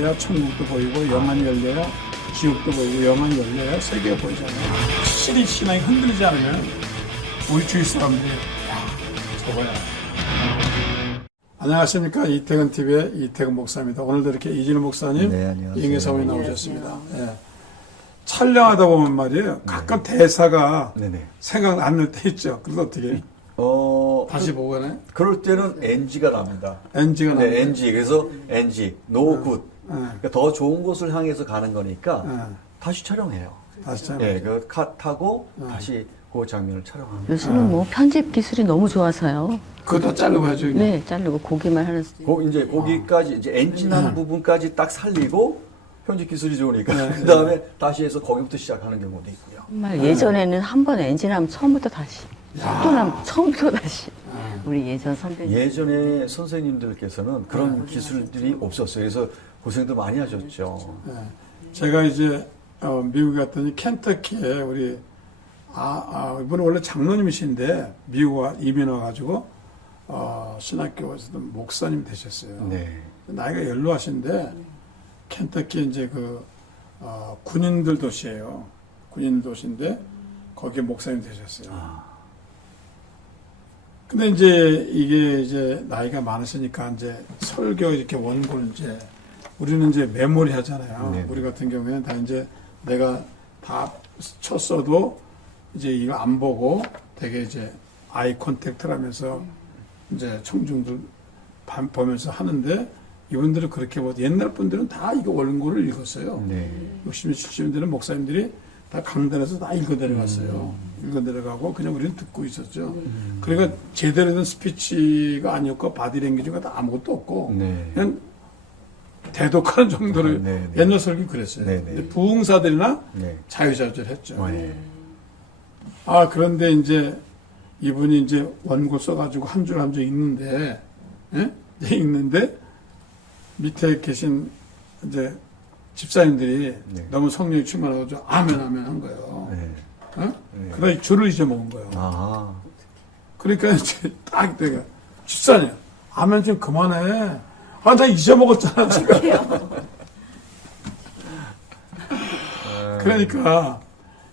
열려야 천국도 보이고 영안이 열려야 지옥도 보이고 영안이 열려야 세계가 보이잖아요. 확실히 신앙이 흔들리지 않으면 우리 주위 사람들이 저거야. 안녕하십니까. 이태근TV의 이태근 목사입니다. 오늘도 이렇게 이진우 목사님, 이영애 사모님 나오셨습니다. 예. 촬영하다 보면 말이에요. 가끔 대사가 생각 안 날 때 있죠. 그래서 어떻게 다시 보거나 그럴 때는 NG가 납니다. NG가 납니다. 네, NG. 그래서 NG, no good. 그러니까 더 좋은 곳을 향해서 가는 거니까 다시 촬영해요. 다시 촬영. 네, 그 컷하고 다시 그 장면을 촬영합니다. 요즘은 뭐 편집 기술이 너무 좋아서요. 그거 다 자르고 하죠. 네, 자르고 고기만 하는 수. 이제 거기까지 이제 NG 나는 부분까지 딱 살리고 편집 기술이 좋으니까 그 다음에 다시 해서 거기부터 시작하는 경우도 있고요. 정말 예전에는 한 번 엔진하면 처음부터 다시, 또 나면 처음부터 다시. 우리 예전 선배님. 예전에 선생님들께서는 그런 기술들이 없었어요. 그래서 고생도 많이 하셨죠. 제가 이제 미국에 갔더니 켄터키에 우리 이분은 원래 장로님이신데 미국 이민 와가지고 신학교에서도 목사님 되셨어요. 네. 나이가 연로하신데 켄터키 이제 군인들 도시예요. 군인 도시인데 거기에 목사님 되셨어요. 근데 이제 이게 이제 나이가 많으시니까 이제 설교 이렇게 원고를 이제 우리는 이제 메모리 하잖아요. 네. 우리 같은 경우에는 다 이제 내가 다 쳤어도 이제 이거 안 보고 되게 이제 아이 컨택트를 하면서 이제 청중들 보면서 하는데 이분들은 그렇게 옛날 분들은 다 이거 원고를 읽었어요. 네. 60년, 70년대는 목사님들이 다 강단에서 다 읽어 내려갔어요. 읽어 내려가고 그냥 우리는 듣고 있었죠. 그러니까 제대로 된 스피치가 아니었고 바디랭귀지가 다 아무것도 없고 그냥 대독하는 정도로 옛날 설교 그랬어요. 근데 부흥사들이나 자유자재했죠. 그런데 이제 이분이 이제 원고 써가지고 한 줄 한 줄 읽는데, 읽는데 밑에 계신 이제 집사님들이 너무 성령이 충만해가지고 아멘 한 거예요. 그러다 줄을 잊어먹은 거예요. 그러니까 이제 딱 내가 집사님 아멘 좀 그만해. 나 잊어먹었잖아 지금. 그러니까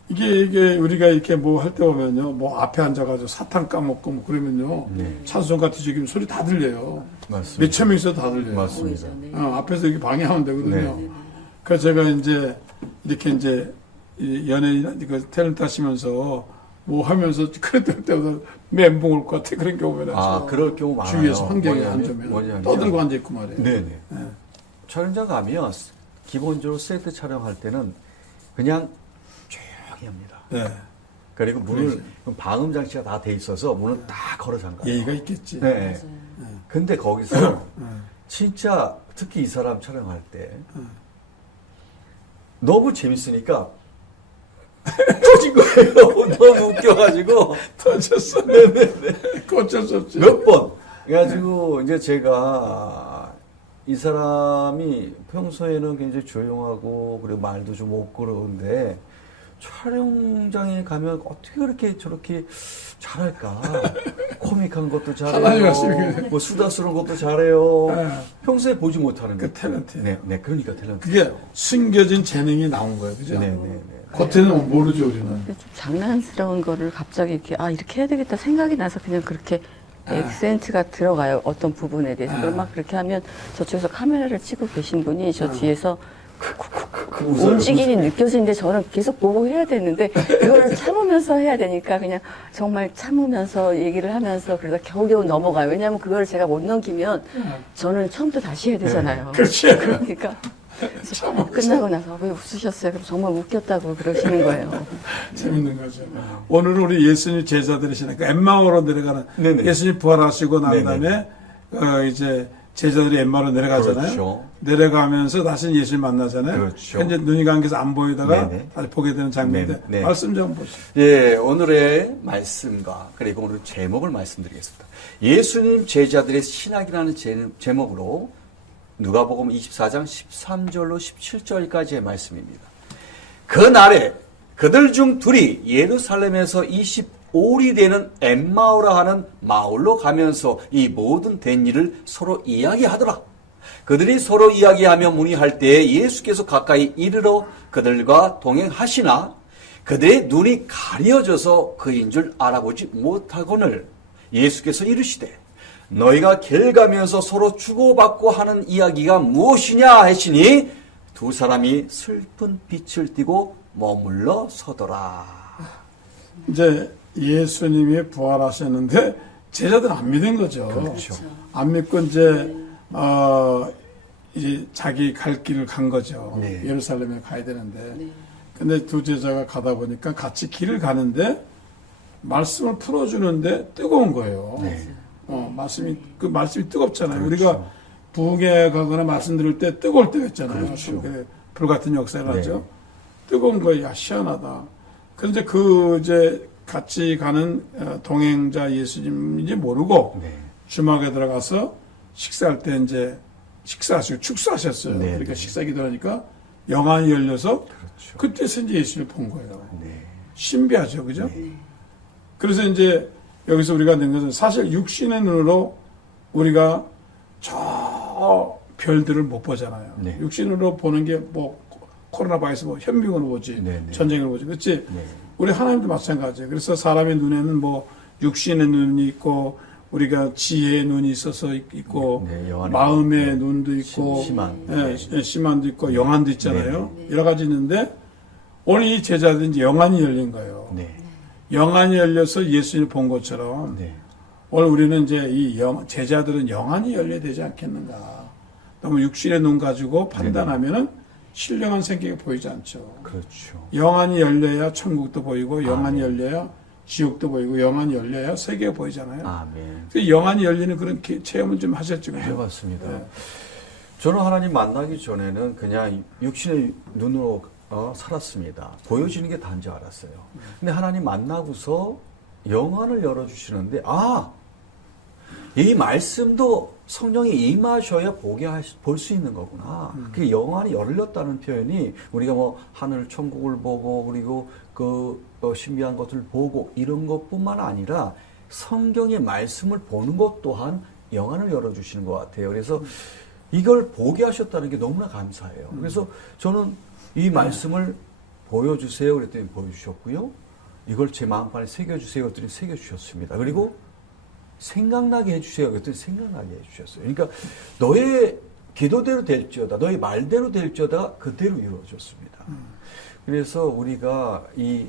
이게 우리가 이렇게 뭐 할 때 보면요, 뭐 앞에 앉아가지고 사탕 까먹고 뭐 그러면요, 찬송 같은 지금 소리 다 들려요. 맞습니다. 몇천 명 있어도 다 들려요. 맞습니다. 앞에서 이렇게 방해하면 되거든요. 그래서 제가 이제 이렇게 이제 연예인 탤런트 하시면서 뭐 하면서 그랬을 때보다 멘붕 올 것 같아. 그런 경우면 그럴 경우 많아요. 주위에서 환경에 앉으면 떠들고 앉아 있고 말이에요. 네네. 촬영장 가면 기본적으로 세트 촬영할 때는 그냥 조용히 합니다. 네. 그리고 문을 방음 장치가 다 돼 있어서 문은 다 걸어 잠가요. 예의가 있겠지. 네. 근데 거기서 진짜 특히 이 사람 촬영할 때 너무 재밌으니까 터진 거예요. 너무 웃겨가지고 터졌어. 네네네. 어쩔 수 없지. 몇 번. 그래가지고 이제 제가 이 사람이 평소에는 굉장히 조용하고 그리고 말도 좀 없고 그러는데 촬영장에 가면 어떻게 그렇게 저렇게 잘할까? 코믹한 것도 잘해요. 뭐 수다스러운 것도 잘해요. 평소에 보지 못하는 그 탤런트. 네, 그러니까 탤런트. 그게 숨겨진 재능이 나온 거예요, 그죠? 네네네. 겉에는 모르죠, 우리는. 좀 장난스러운 거를 갑자기 이렇게 해야 되겠다 생각이 나서 그냥 그렇게 액센트가 들어가요. 어떤 부분에 대해서. 그럼 막 그렇게 하면 저쪽에서 카메라를 치고 계신 분이 저 뒤에서 움직임이 느껴지는데 저는 계속 보고 해야 되는데 그거를 참으면서 해야 되니까 그냥 정말 참으면서 얘기를 하면서 그러다 겨우겨우 넘어가요. 왜냐하면 그거를 제가 못 넘기면 저는 처음부터 다시 해야 되잖아요. 그렇지. 그러니까 끝나고 나서 왜 웃으셨어요? 그럼 정말 웃겼다고 그러시는 거예요. 재밌는 거죠. 오늘은 우리 예수님 제자들이시니까 엠마오로 내려가는 예수님 부활하시고 난 다음에 이제 제자들이 엠마오로 내려가잖아요. 그렇죠. 내려가면서 다시 예수님 만나잖아요. 그렇죠. 현재 눈이 감겨서 안 보이다가 다시 보게 되는 장면인데 말씀 좀 보시죠. 예, 오늘의 말씀과 그리고 오늘 제목을 말씀드리겠습니다. 예수님 제자들의 신학이라는 제목으로 누가복음 24장 13절로 17절까지의 말씀입니다. 그날에 그들 중 둘이 예루살렘에서 25리 되는 엠마오라 하는 마을로 가면서 이 모든 된 일을 서로 이야기하더라. 그들이 서로 이야기하며 문의할 때 예수께서 가까이 이르러 그들과 동행하시나 그들의 눈이 가려져서 그인 줄 알아보지 못하거늘 예수께서 이르시되 너희가 길 가면서 서로 주고받고 하는 이야기가 무엇이냐 하시니 두 사람이 슬픈 빛을 띠고 머물러 서더라. 이제 예수님이 부활하셨는데 제자들은 안 믿은 거죠. 그렇죠. 안 믿고 이제 자기 갈 길을 간 거죠. 네. 예루살렘에 가야 되는데. 네. 근데 두 제자가 가다 보니까 같이 길을 가는데 말씀을 풀어주는데 뜨거운 거예요. 네. 말씀이 뜨겁잖아요. 그렇죠. 우리가 부흥회 가거나 말씀 들을 때 뜨거울 때가 있잖아요. 그렇죠. 불같은 역사를 네. 하죠. 뜨거운 거예요. 야, 희한하다. 그런데 이제 같이 가는 동행자 예수님인지 모르고 네. 주막에 들어가서 식사할 때 이제 식사하시고 축사하셨어요. 네, 그러니까 네. 식사 기도하니까 영안이 열려서 그렇죠. 그때서 이제 예수님을 본 거예요. 네. 신비하죠. 그죠? 네. 그래서 이제 여기서 우리가 낸 것은 사실 육신의 눈으로 우리가 저 별들을 못 보잖아요. 네. 육신으로 보는 게 뭐 코로나 바이러스 뭐 현병을 보지, 네, 네. 전쟁을 보지. 그렇지? 네. 우리 하나님도 마찬가지예요. 그래서 사람의 눈에는 뭐 육신의 눈이 있고 우리가 지혜의 눈이 있어서 있고 네, 영안의 마음의 눈. 눈도 있고 심한. 심한도 있고 영안도 있잖아요. 네. 여러 가지 있는데 오늘 이 제자들은 이제 영안이 열린 거예요. 네. 영안이 열려서 예수님을 본 것처럼 네. 오늘 우리는 이제 제자들은 영안이 열려야 되지 않겠는가. 너무 육신의 눈 가지고 판단하면은 신령한 생기가 보이지 않죠. 그렇죠. 영안이 열려야 천국도 보이고 영안이 네. 열려야 지옥도 보이고 영안이 열려야 세계가 보이잖아요. 아멘. 그 영안이 열리는 그런 체험을 좀 하셨죠. 그죠? 해봤습니다. 네. 저는 하나님 만나기 전에는 그냥 육신의 눈으로 살았습니다. 보여지는 게 단지 알았어요. 근데 하나님 만나고서 영안을 열어주시는데, 이 말씀도 성령이 임하셔야 볼 수 있는 거구나. 그 영안이 열렸다는 표현이 우리가 뭐 하늘 천국을 보고 그리고 신비한 것을 보고 이런 것뿐만 아니라 성경의 말씀을 보는 것 또한 영안을 열어주시는 것 같아요. 그래서 이걸 보게 하셨다는 게 너무나 감사해요. 그래서 저는 이 말씀을 보여주세요 그랬더니 보여주셨고요. 이걸 제 마음판에 새겨주세요 그랬더니 새겨주셨습니다. 그리고 생각나게 해주세요 그랬더니 생각나게 해주셨어요. 그러니까 너의 기도대로 될지어다, 너의 말대로 될지어다 그대로 이루어졌습니다. 그래서 우리가 이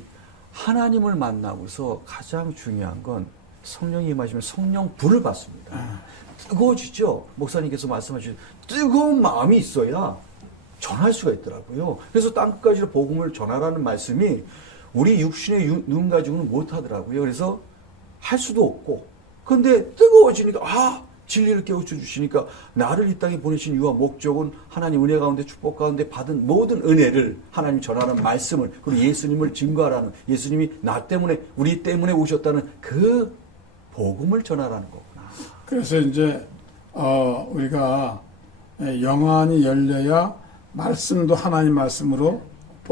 하나님을 만나고서 가장 중요한 건 성령이 임하시면 성령 불을 받습니다. 뜨거워지죠. 목사님께서 말씀하신 뜨거운 마음이 있어야 전할 수가 있더라고요. 그래서 땅끝까지로 복음을 전하라는 말씀이 우리 육신의 눈 가지고는 못하더라고요. 그래서 할 수도 없고 근데 뜨거워지니까 진리를 깨우쳐 주시니까 나를 이 땅에 보내신 이유와 목적은 하나님 은혜 가운데 축복 가운데 받은 모든 은혜를 하나님 전하는 말씀을 그리고 예수님을 증거하라는 예수님이 나 때문에 우리 때문에 오셨다는 그 복음을 전하라는 거구나. 그래서 이제 우리가 영안이 열려야 말씀도 하나님 말씀으로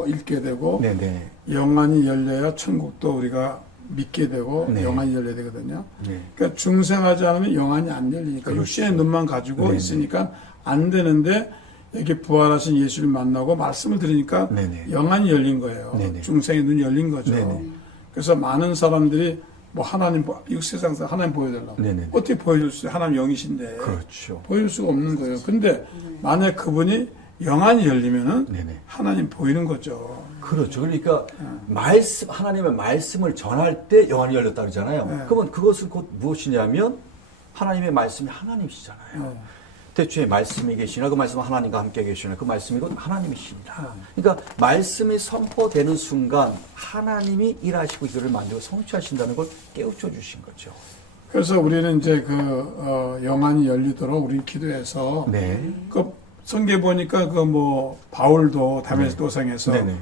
읽게 되고 네네. 영안이 열려야 천국도 우리가 믿게 되고 네. 영안이 열려야 되거든요. 네. 그러니까 중생하지 않으면 영안이 안 열리니까 그렇죠. 육신의 눈만 가지고 네네. 있으니까 안 되는데 여기 부활하신 예수를 만나고 말씀을 들으니까 네네. 영안이 열린 거예요. 네네. 중생의 눈이 열린 거죠. 네네. 그래서 많은 사람들이 뭐 하나님 이 세상에서 하나님 보여달라고 네네. 어떻게 보여줄 수 하나님 영이신데 그렇죠. 보여줄 수가 없는 거예요. 근데 만약 그분이 영안이 열리면은 네네. 하나님 보이는 거죠. 그렇죠. 그러니까 하나님의 말씀을 전할 때 영안이 열렸다 그러잖아요. 네. 그러면 그것은 곧 무엇이냐면 하나님의 말씀이 하나님이시잖아요. 대초에 말씀이 계시나 그 말씀은 하나님과 함께 계시나 그 말씀이 곧 하나님이시니라. 그러니까 말씀이 선포되는 순간 하나님이 일하시고 이거를 만들고 성취하신다는 걸 깨우쳐 주신 거죠. 그래서 우리는 이제 영안이 열리도록 우리 기도해서 네. 그 성경 보니까 바울도 다메섹 도상에서 네네.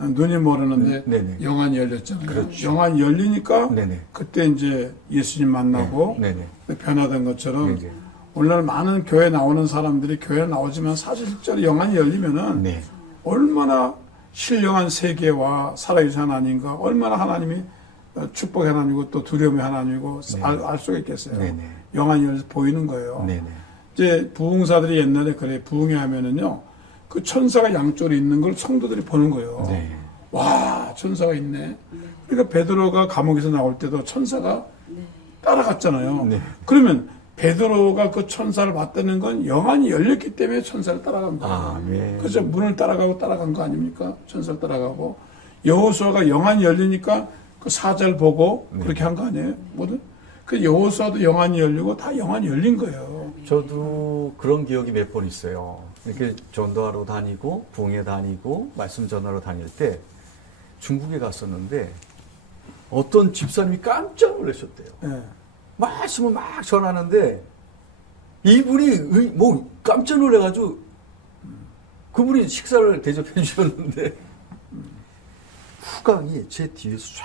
눈이 모르는데 네네. 영안이 열렸잖아요. 그렇죠. 영안이 열리니까 네네. 그때 이제 예수님 만나고 네네. 변화된 것처럼 네네. 오늘날 많은 교회 나오는 사람들이 교회 나오지만 사실 실제로 영안이 열리면은 네. 얼마나 신령한 세계와 살아계신 하나님과 얼마나 하나님이 축복의 하나님이고 또 두려움의 하나님이고 네. 알 수가 있겠어요. 네네. 영안이 열려서 보이는 거예요. 네네. 이제 부흥사들이 옛날에 그래 부흥회 하면은요 그 천사가 양쪽으로 있는 걸 성도들이 보는 거예요. 네. 와 천사가 있네. 그러니까 베드로가 감옥에서 나올 때도 천사가 따라갔잖아요. 네. 그러면 베드로가 그 천사를 봤다는 건 영안이 열렸기 때문에 천사를 따라간 거예요. 아멘. 그래서 문을 따라간 거 아닙니까? 천사를 따라가고 여호수아가 영안이 열리니까 그 사자를 보고 그렇게 한 거 아니에요? 뭐든 그 여호수아도 영안이 열리고 다 영안이 열린 거예요. 저도 그런 기억이 몇 번 있어요. 이렇게 전도하러 다니고 부흥회 다니고 말씀 전하러 다닐 때 중국에 갔었는데 어떤 집사님이 깜짝 놀라셨대요. 예. 말씀을 막 전하는데 이분이 뭐 깜짝 놀래가지고 그분이 식사를 대접해 주셨는데 후광이 제 뒤에서 쫙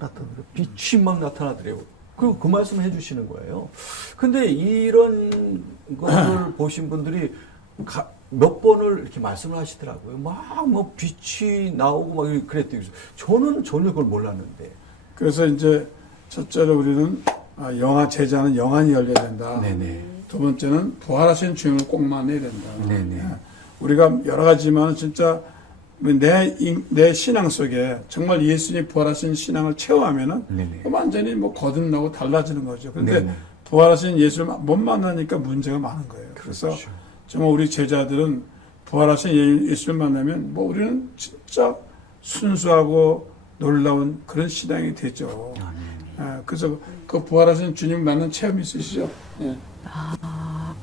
나타나더라고요. 빛이 막 나타나더래요. 그리고 그 말씀을 해주시는 거예요. 근데 이런 것을 보신 분들이 몇 번을 이렇게 말씀을 하시더라고요. 막 뭐 빛이 나오고 막 그랬대요. 저는 전혀 그걸 몰랐는데. 그래서 이제 첫째로 우리는 제자는 영안이 열려야 된다. 네네. 두 번째는 부활하신 주님을 꼭 만나야 된다. 네네. 예. 우리가 여러 가지만 진짜 내 신앙 속에 정말 예수님 부활하신 신앙을 체험하면은 네네. 완전히 뭐 거듭나고 달라지는 거죠. 그런데 네네. 부활하신 예수를 못 만나니까 문제가 많은 거예요. 그래서 그렇죠. 정말 우리 제자들은 부활하신 예수를 만나면 뭐 우리는 진짜 순수하고 놀라운 그런 신앙이 되죠. 예, 그래서 그 부활하신 주님 만난 체험 있으시죠? 예.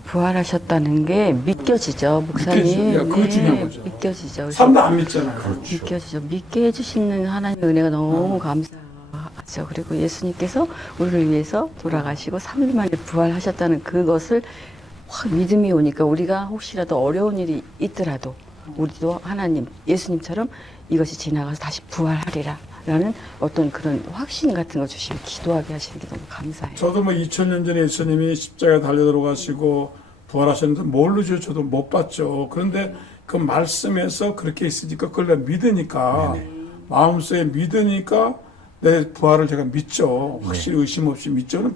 부활하셨다는 게 믿겨지죠, 목사님. 믿겨지죠. 야, 그거 중요한 거죠. 믿겨지죠. 그래서 사람도 안 믿잖아요. 그렇죠. 믿겨지죠. 믿게 해주시는 하나님의 은혜가 너무 감사하죠. 그리고 예수님께서 우리를 위해서 돌아가시고 3일 만에 부활하셨다는 그것을 확 믿음이 오니까 우리가 혹시라도 어려운 일이 있더라도 우리도 하나님, 예수님처럼 이것이 지나가서 다시 부활하리라 라는 어떤 그런 확신 같은 거 주시면 기도하게 하시는 게 너무 감사해요. 저도 뭐 2000년 전에 예수님이 십자가에 달려 들어가시고 부활하셨는데 모르죠. 저도 못 봤죠. 그런데 그 말씀에서 그렇게 있으니까 그걸 믿으니까 마음속에 믿으니까 내 부활을 제가 믿죠. 확실히 의심 없이 믿죠.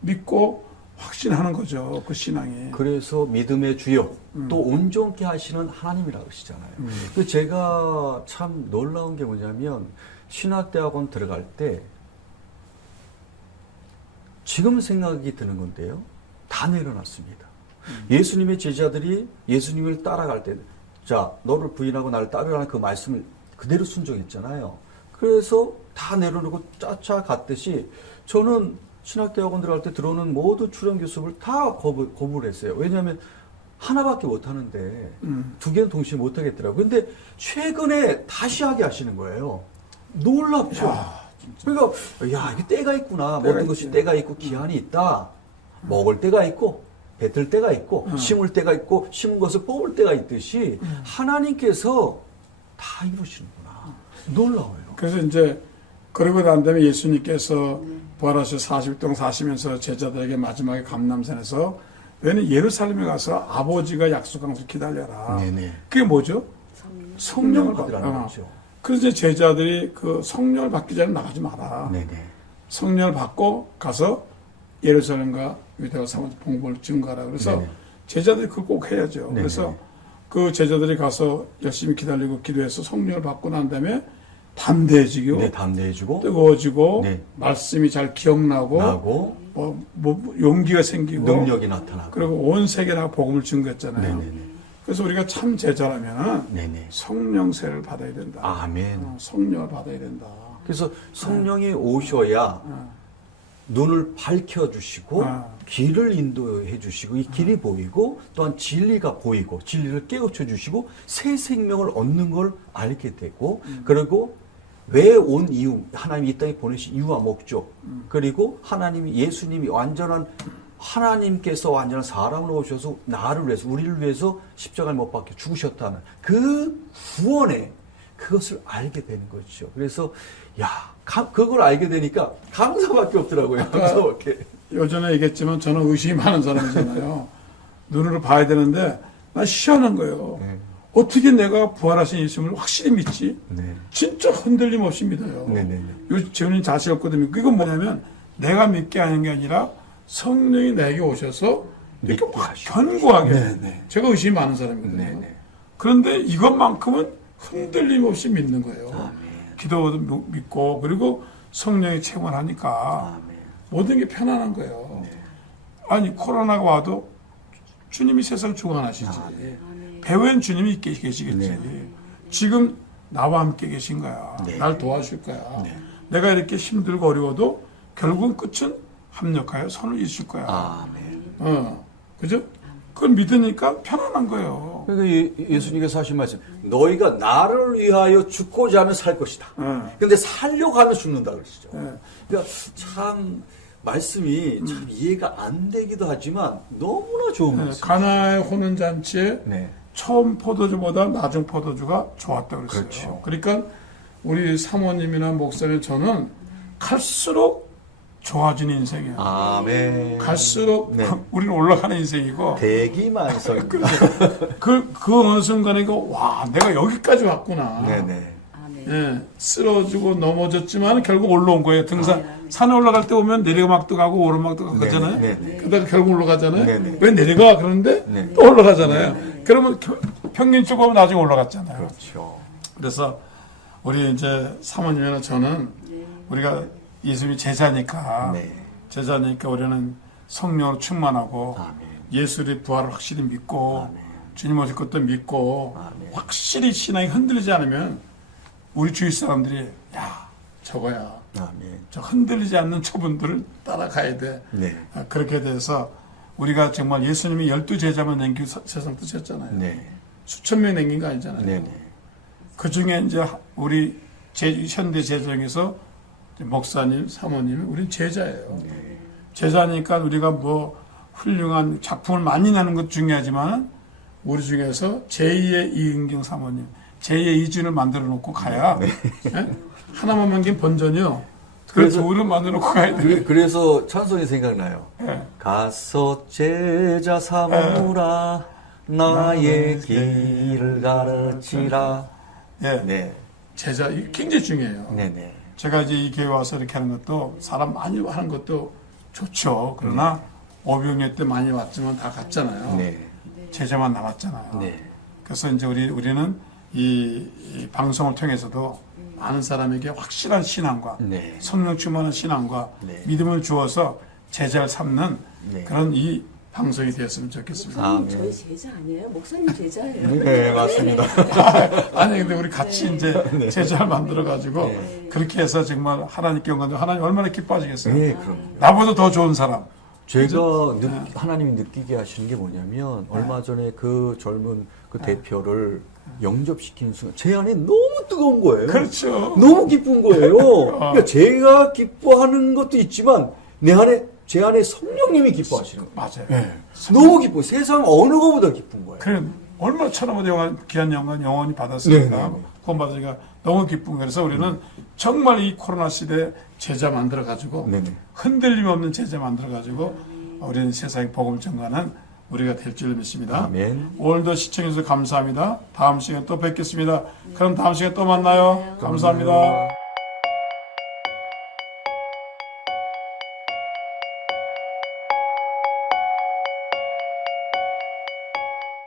믿고 확신하는 거죠. 그 신앙이. 그래서 믿음의 주요 또 온전케 하시는 하나님이라고 하시잖아요. 그 제가 참 놀라운 게 뭐냐면 신학대학원 들어갈 때 지금 생각이 드는 건데요. 다 내려놨습니다. 예수님의 제자들이 예수님을 따라갈 때, 자, 너를 부인하고 나를 따르라는 그 말씀을 그대로 순종했잖아요. 그래서 다 내려놓고 짜짜 갔듯이 저는 신학대학원 들어갈 때 들어오는 모든 출연 교습을 다 거부를 했어요. 왜냐하면 하나밖에 못 하는데 두 개는 동시에 못 하겠더라고요. 근데 최근에 다시 하게 하시는 거예요. 놀랍죠. 그러니까 야 이게 때가 있구나. 모든 것이 때가 있고 기한이 있다. 먹을 때가 있고 뱉을 때가 있고 심을 때가 있고 심은 것을 뽑을 때가 있듯이 하나님께서 다 이루시는구나. 놀라워요. 그래서 이제 그러고 난 다음에 예수님께서 부활하셔 40일 동안 사시면서 제자들에게 마지막에 감람산에서 너희는 예루살렘에 가서 아버지가 약속한 것을 기다려라. 네네. 그게 뭐죠? 성령을 받으라는 받으라. 거죠. 그래서 이제 제자들이 그 성령을 받기 전에 나가지 마라. 네네. 성령을 받고 가서 예루살렘과 유대와 사마리아 복음을 증거하라. 그래서 네네. 제자들이 그걸 꼭 해야죠. 네네. 그래서 그 제자들이 가서 열심히 기다리고 기도해서 성령을 받고 난 다음에 담대해지고 네, 담대해지고 뜨거워지고 네. 말씀이 잘 기억나고 나고 뭐 용기가 생기고 능력이 나타나고. 그리고 온 세계나 복음을 증거했잖아요. 네네네. 그래서 우리가 참 제자라면 네네. 성령세를 받아야 된다. 아멘. 성령을 받아야 된다. 그래서 성령이 오셔야 눈을 밝혀주시고 길을 인도해 주시고 이 길이 보이고 또한 진리가 보이고 진리를 깨우쳐 주시고 새 생명을 얻는 걸 알게 되고 그리고 왜 온 이유 하나님이 이 땅에 보내신 이유와 목적 그리고 하나님이 예수님이 완전한 하나님께서 완전한 사람으로 오셔서 나를 위해서 우리를 위해서 십자가를 못 박혀 죽으셨다는 그 구원에 그것을 알게 되는 거죠. 그래서 그걸 알게 되니까 감사밖에 없더라고요. 감사밖에. 요전에 얘기했지만 저는 의심이 많은 사람이잖아요. 눈으로 봐야 되는데 난 희한한 거예요. 네. 어떻게 내가 부활하신 예수님을 확실히 믿지? 네. 진짜 흔들림 없이 믿어요. 네네네. 요즘 재훈이 자식 없거든요. 그건 뭐냐면 내가 믿게 하는 게 아니라 성령이 내게 오셔서 이렇게 믿게 하시고. 견고하게. 네네. 제가 의심이 많은 사람이거든요. 네네. 그런데 이것만큼은 흔들림 없이 믿는 거예요. 아멘. 기도도 믿고 그리고 성령의 체험을 하니까 아멘. 모든 게 편안한 거예요. 네. 아니 코로나가 와도 주님이 세상 주관하시지. 배후엔 주님이 계시겠지. 네. 지금 나와 함께 계신 거야. 네. 날 도와줄 거야. 네. 내가 이렇게 힘들고 어려워도 결국은 끝은 합력하여 선을 이루실 거야. 아멘. 그죠? 그걸 믿으니까 편안한 거예요. 그러니까 예수님께서 하신 말씀, 너희가 나를 위하여 죽고자 하면 살 것이다. 근데 살려고 하면 죽는다 그러시죠. 그러니까 참 말씀이 참 이해가 안 되기도 하지만 너무나 좋은 말씀. 가나의 혼인 잔치에 네. 처음 포도주보다 나중 포도주가 좋았다 그랬어요. 그렇죠. 그러니까 우리 사모님이나 목사님 저는 갈수록 좋아지는 인생이에요. 아멘. 갈수록 네. 우리는 올라가는 인생이고 대기만성입니다. 그 어느 순간에 와 내가 여기까지 왔구나. 네네. 아멘. 예, 쓰러지고 넘어졌지만 결국 올라온 거예요. 등산 산에 올라갈 때 보면 내리막도 가고 오르막도 가고 그러잖아요. 네네. 그러다가 결국 올라가잖아요. 네네. 왜 내려가 그러는데 네. 또 올라가잖아요. 그러면 평균적으로 보면 나중에 올라갔잖아요. 그렇죠. 그래서 우리 이제 사모님이나 저는 우리가 예수님이 제자니까 네. 제자니까 우리는 성령으로 충만하고 아멘. 예수의 부활을 확실히 믿고 아멘. 주님 오실 것도 믿고 아멘. 확실히 신앙이 흔들리지 않으면 우리 주위 사람들이 야 저거야 아멘. 저 흔들리지 않는 저분들을 따라가야 돼. 네. 그렇게 돼서 우리가 정말 예수님이 12제자만 남기고 세상 뜨셨잖아요. 네. 수천 명 남긴 거 아니잖아요. 네네. 그 중에 이제 우리 현대 제자 중에서 목사님, 사모님, 우린 제자예요. 제자니까 우리가 뭐 훌륭한 작품을 많이 내는 것도 중요하지만 우리 중에서 제2의 이은경 사모님, 제2의 이준을 만들어 놓고 가야 예? 하나만 남긴 본전이요. 그래서 우리를 만들어 놓고 가야 돼. 그래서 찬송이 생각나요. 예. 가서 제자 삼으라 나의 길을 가르치라. 예. 네. 제자 이게 굉장히 중요해요. 네네. 제가 이제 이 교회 와서 이렇게 하는 것도 사람 많이 하는 것도 좋죠. 그러나 오병이어 때 많이 왔지만 다 갔잖아요. 네. 제자만 남았잖아요. 네. 그래서 이제 우리는 이 방송을 통해서도 많은 사람에게 확실한 신앙과 네. 성령 충만한 신앙과 네. 믿음을 주어서 제자를 삼는 네. 그런 이 방송이 되었으면 좋겠습니다. 목사님 네. 저희 제자 아니에요? 목사님 제자예요. 네, 맞습니다. 아니 근데 우리 같이 이제 제자를 만들어 가지고 네. 그렇게 해서 정말 하나님께 영광 하나님 얼마나 기뻐하시겠어요. 네, 그럼. 나보다 더 좋은 사람. 제가 하나님이 느끼게 하시는 게 뭐냐면 얼마 전에 그 젊은 그 대표를 영접시키는 순간 제 안에 너무 뜨거운 거예요. 그렇죠. 너무 기쁜 거예요. 그러니까 제가 기뻐하는 것도 있지만 제 안에 성령님이 기뻐하시는 거예요. 맞아요. 네. 너무 기뻐요. 세상 어느 것보다 기쁜 거예요. 그래 얼마나 천하보다 귀한 영광 영원히 받았으니까 네, 네. 구원받으니까 너무 기쁜 거예요. 그래서 우리는 정말 이 코로나 시대에 제자 만들어 가지고 네네. 흔들림 없는 제자 만들어 가지고 우리는 세상에 복음 전가는 우리가 될 줄 믿습니다. 아멘. 오늘도 시청해주셔서 감사합니다. 다음 시간에 또 뵙겠습니다. 그럼 다음 시간에 또 만나요. 감사합니다.